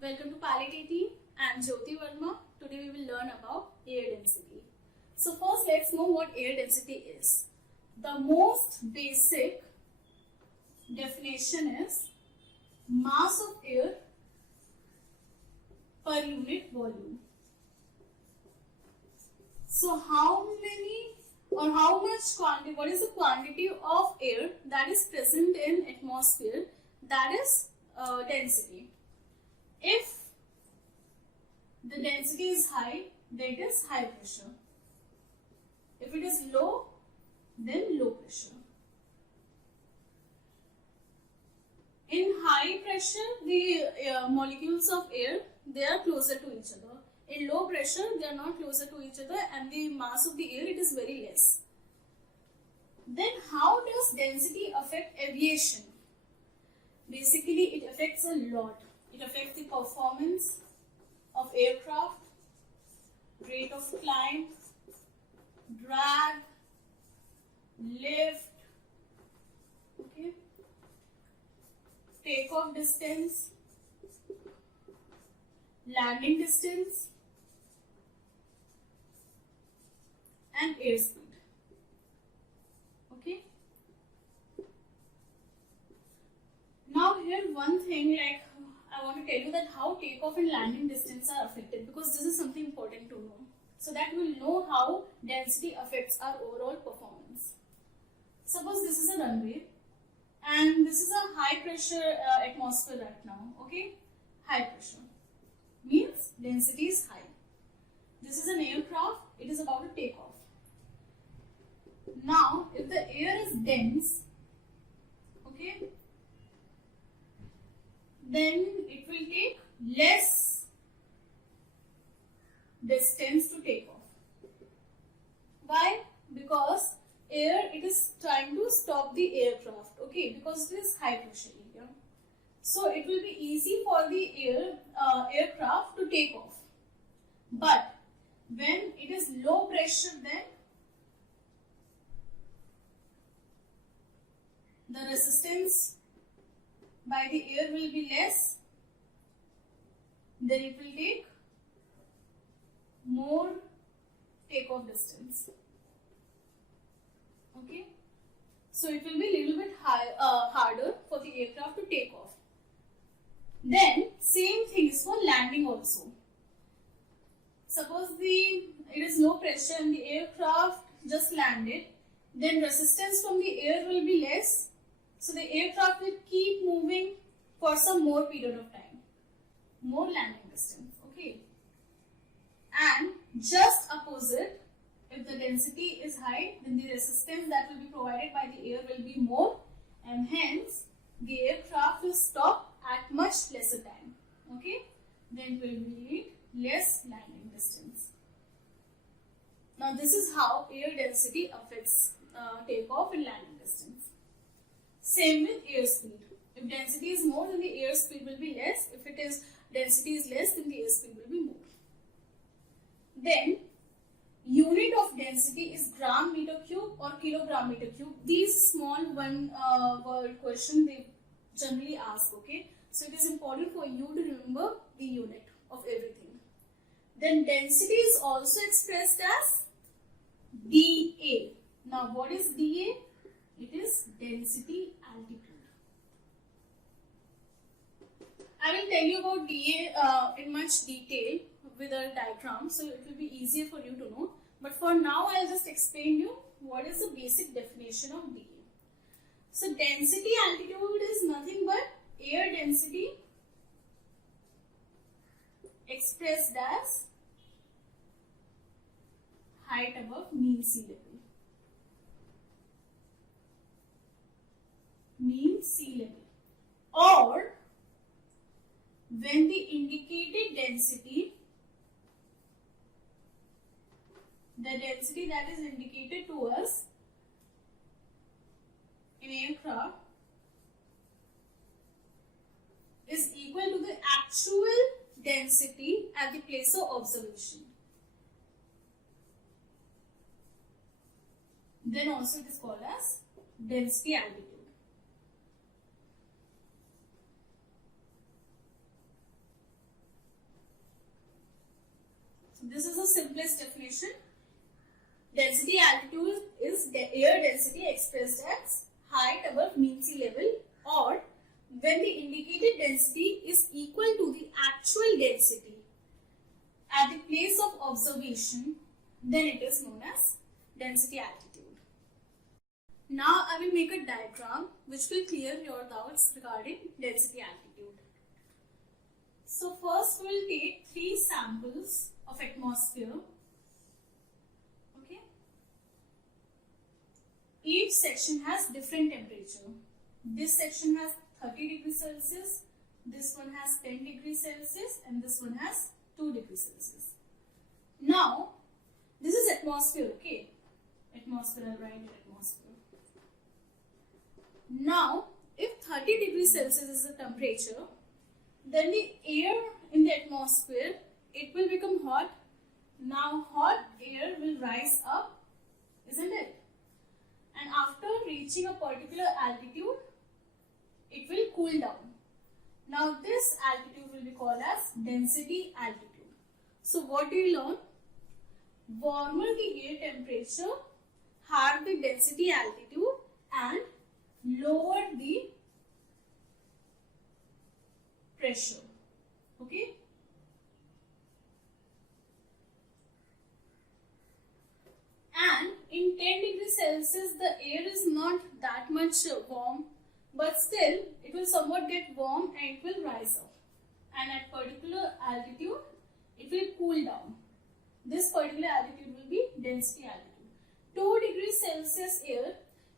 Welcome to Pilot 18. I am Jyoti Verma. Today we will learn about air density. So first let's know what air density is. The most basic definition is mass of air per unit volume. So how many or how much quantity, what is the quantity of air that is present in atmosphere, that is density. If the density is high, then it is high pressure. If it is low, then low pressure. In high pressure, the molecules of air, they are closer to each other. In low pressure, they are not closer to each other, and the mass of the air, it is very less. Then how does density affect aviation? Basically, it affects a lot. It affects the performance of aircraft, rate of climb, drag, lift, okay, takeoff distance, landing distance, and airspeed. Okay. Now here one thing, like I want to tell you that how takeoff and landing distance are affected, because this is something important to know. So that we will know how density affects our overall performance. Suppose this is a runway and this is a high pressure atmosphere right now. Okay, high pressure means density is high. This is an aircraft, it is about to take off. Now if the air is dense, okay, then it will take less distance to take off. Why? Because air, it is trying to stop the aircraft, okay, because it is high pressure area. So it will be easy for the aircraft to take off. But when it is low pressure, then the resistance by the air will be less, then it will take more takeoff distance. Okay, so it will be a little bit harder for the aircraft to take off. Then same thing is for landing also. Suppose it is low pressure and the aircraft just landed, then resistance from the air will be less. So the aircraft will keep moving for some more period of time, more landing distance, okay. And just opposite, if the density is high, then the resistance that will be provided by the air will be more, and hence the aircraft will stop at much lesser time, okay. Then it will need less landing distance. Now this is how air density affects takeoff and landing distance. Same with airspeed. If density is more, then the airspeed will be less. If it is density is less, then the airspeed will be more. Then unit of density is gram meter cube or kilogram meter cube. These small one word question they generally ask, okay. So it is important for you to remember the unit of everything. Then density is also expressed as dA. Now what is dA? It is density altitude. I will tell you about dA in much detail with a diagram, so it will be easier for you to know. But for now, I will just explain you what is the basic definition of dA. So density altitude is nothing but air density expressed as height above mean sea level. Mean sea level, or when the indicated density, the density that is indicated to us in aircraft is equal to the actual density at the place of observation. Then also it is called as density altitude. simplest definition. Density altitude is the air density expressed as height above mean sea level, or when the indicated density is equal to the actual density at the place of observation, then it is known as density altitude. Now I will make a diagram which will clear your doubts regarding density altitude. So first we will take 3 samples of atmosphere. Okay. Each section has different temperature. This section has 30 degrees Celsius, this one has 10 degrees Celsius, and this one has 2 degrees Celsius. Now, this is atmosphere, okay? Atmosphere, I'll write it atmosphere. Now, if 30 degrees Celsius is the temperature, then the air in the atmosphere, it will become hot. Now, hot air will rise up, isn't it? And after reaching a particular altitude, it will cool down. Now this altitude will be called as density altitude. So what do you learn? Warmer the air temperature, higher the density altitude, and lower the pressure. Okay? And in 10 degrees Celsius, the air is not that much warm, but still it will somewhat get warm and it will rise up. And at particular altitude, it will cool down. This particular altitude will be density altitude. 2 degrees Celsius air,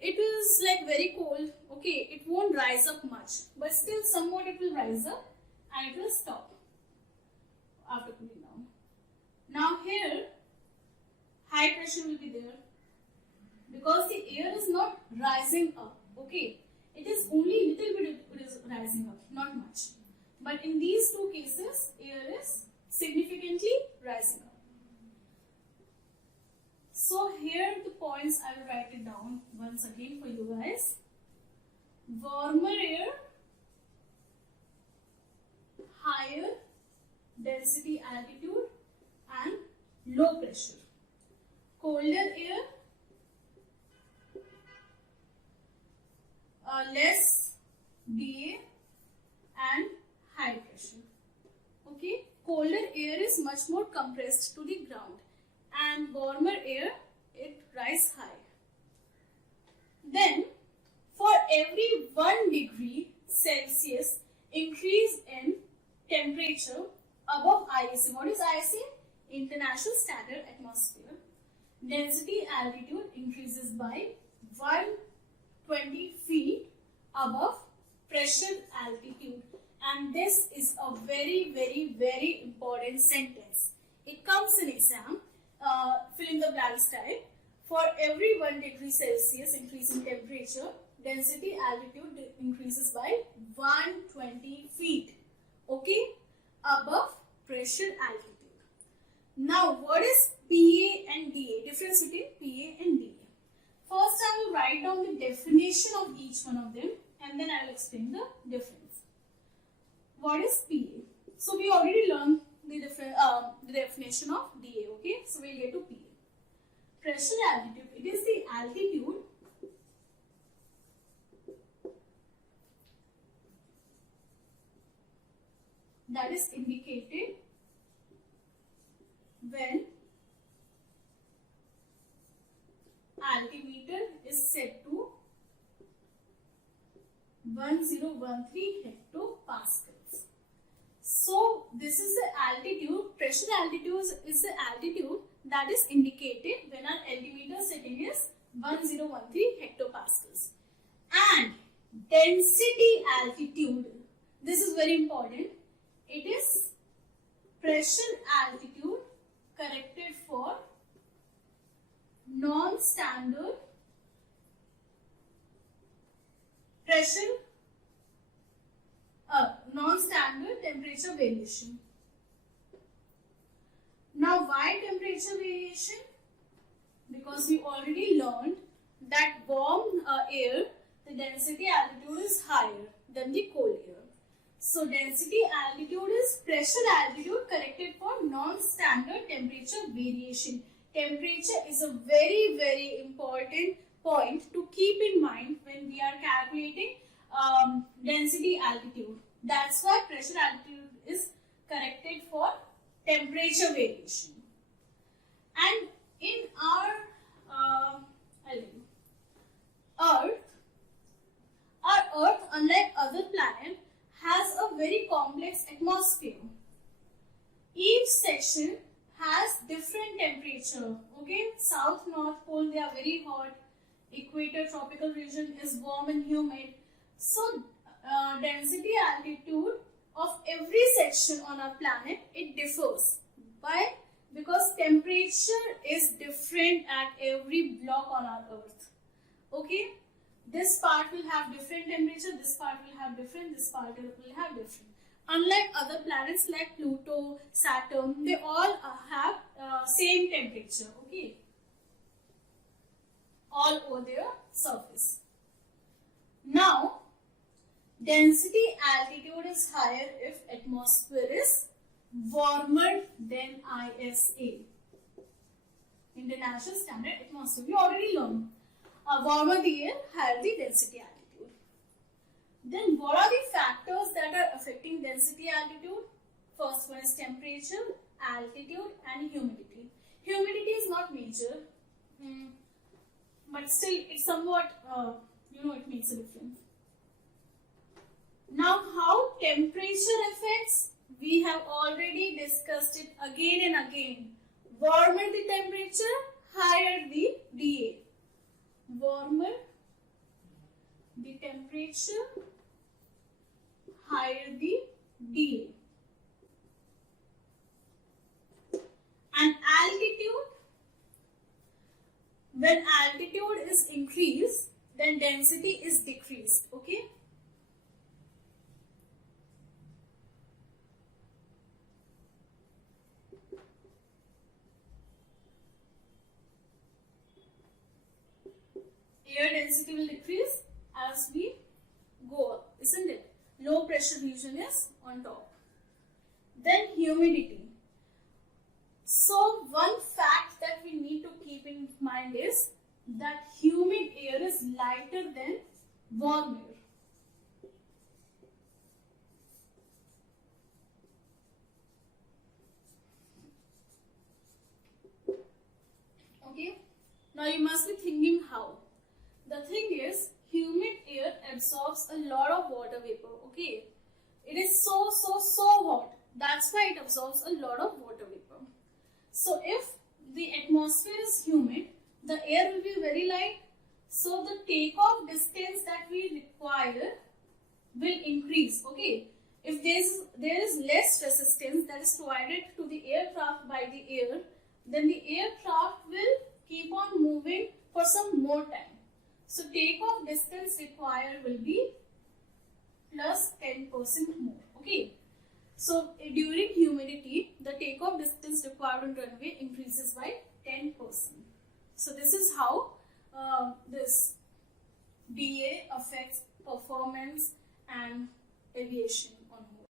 it is like very cold. Okay, it won't rise up much, but still somewhat it will rise up and it will stop after cooling down. Now here, high pressure will be there because the air is not rising up. Okay, it is only little bit it is rising up, not much. But in these two cases, air is significantly rising up. So here the points, I will write it down once again for you guys. Warmer air, higher density altitude and low pressure. Colder air, less dA and high pressure. Okay, colder air is much more compressed to the ground, and warmer air, it rise high. Then for every 1 degree Celsius increase in temperature above ISA, what is ISA? International Standard Atmosphere, density altitude increases by 120 feet above pressure altitude. And this is a very important sentence. It comes in exam, fill in the blanks type. For every 1 degree Celsius increase in temperature, density altitude increases by 120 feet, okay, above pressure altitude. Now, what is PA and DA? Difference between PA and DA. First, I will write down the definition of each one of them, and then I will explain the difference. What is PA? So, we already learned the definition of DA, okay? So, we will get to PA. Pressure altitude, it is the altitude that is indicated when altimeter is set to 1013 hectopascals. So this is the altitude, pressure altitude is the altitude that is indicated when our altimeter setting is 1013 hectopascals. And density altitude, this is very important, it is pressure altitude corrected for non-standard pressure, non-standard temperature variation. Now, why temperature variation? Because we already learned that warm air, the density altitude is higher than the cold air. So density altitude is pressure altitude corrected for non-standard temperature variation. Temperature is a very important point to keep in mind when we are calculating density altitude. That's why pressure altitude is corrected for temperature variation. And in our Earth, unlike other planets, has a very complex atmosphere. Each section has different temperature. Okay, South North Pole, they are very hot. Equator tropical region is warm and humid. So density altitude of every section on our planet, it differs. Why? Because temperature is different at every block on our Earth. Okay, this part will have different temperature, this part will have different, this part will have different. Unlike other planets like Pluto, Saturn, they all have same temperature. Okay, all over their surface. Now, density altitude is higher if atmosphere is warmer than ISA, International Standard Atmosphere. We already learned. Warmer the air, higher the density altitude. Then what are the factors that are affecting density altitude? First one is temperature, altitude and humidity. Humidity is not major, but still it's somewhat, it makes a difference. Now how temperature affects? We have already discussed it again and again. Warmer the temperature, higher the dA. Warmer the temperature, higher the dA. And altitude, when altitude is increased, then density is decreased. Okay. Air density will decrease as we go up, isn't it? Low pressure region is on top. Then humidity. So one fact that we need to keep in mind is that humid air is lighter than warm air. Okay. Now you must be thinking how. The thing is, humid air absorbs a lot of water vapor. Okay, it is so hot. That's why it absorbs a lot of water vapor. So if the atmosphere is humid, the air will be very light. So the takeoff distance that we require will increase. Okay, if there is less resistance that is provided to the aircraft by the air, then the aircraft will keep on moving for some more time. So takeoff distance required will be plus 10% more. Okay. So during humidity, the takeoff distance required on runway increases by 10%. So this is how this dA affects performance and aviation on board.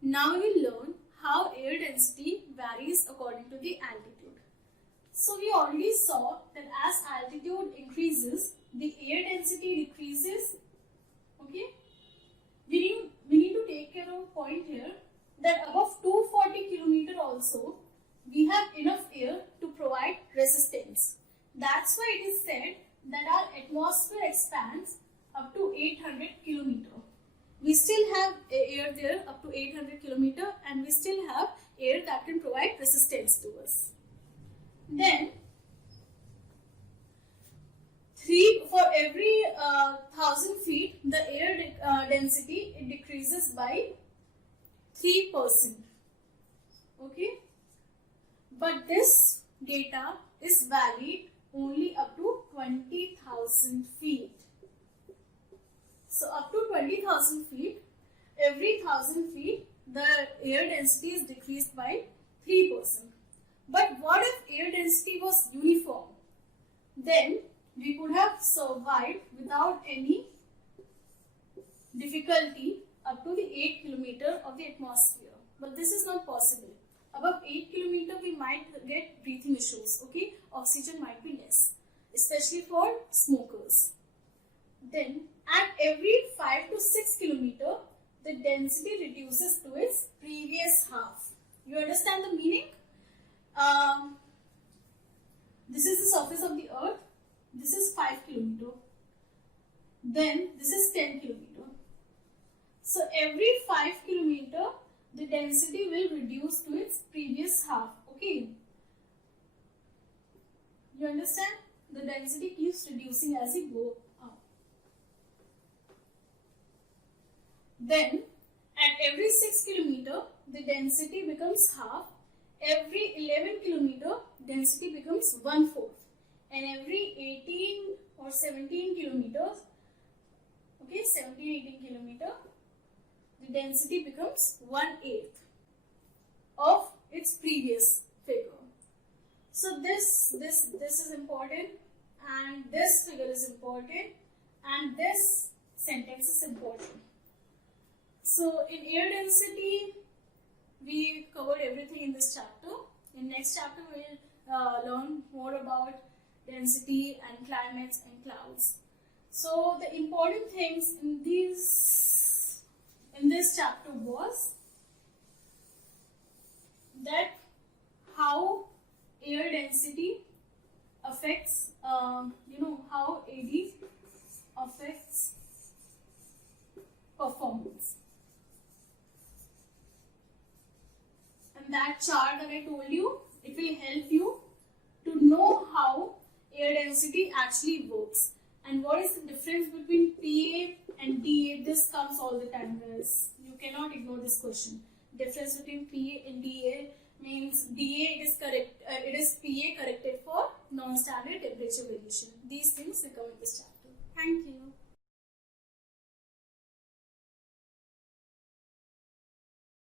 Now we learn how air density varies according to the altitude. So we already saw that as altitude increases, the air density decreases. Okay. We need to take care of a point here that above 240 km also, we have enough air to provide resistance. That's why it is said that our atmosphere expands up to 800 km. We still have air there up to 800 km and we still have air that can provide resistance to us. Then, for every 1000 feet, the air density decreases by 3%. Okay, but this data is valid only up to 20,000 feet. So up to 20,000 feet, every 1000 feet, the air density is decreased by 3%. But what if air density was uniform? Then we could have survived without any difficulty up to the 8 kilometer of the atmosphere. But this is not possible. Above 8 kilometer, we might get breathing issues. Okay, oxygen might be less, especially for smokers. Then, at every 5 to 6 kilometer, the density reduces to its previous half. You understand the meaning? This is the surface of the earth. This is 5 kilometer. Then this is 10 kilometer. So every 5 kilometer, the density will reduce to its previous half. Okay. You understand? The density keeps reducing as you go up. Then at every 6 kilometer, the density becomes half. Every 11 kilometer, density becomes 1/4. And every 18 or 17 kilometers, okay, 17-18 kilometer, the density becomes 1/8 of its previous figure. So this is important, and this figure is important, and this sentence is important. So in air density, we covered everything in this chapter. In next chapter, we will learn more about density and climates and clouds. So the important things in this chapter was that how air density affects, how AD affects performance. And that chart that I told you, it will help you to know how air density actually works. And what is the difference between PA and DA? This comes all the time, guys. You cannot ignore this question. Difference between PA and DA means DA it is PA corrected for non-standard temperature variation. These things will come in this chapter. Thank you.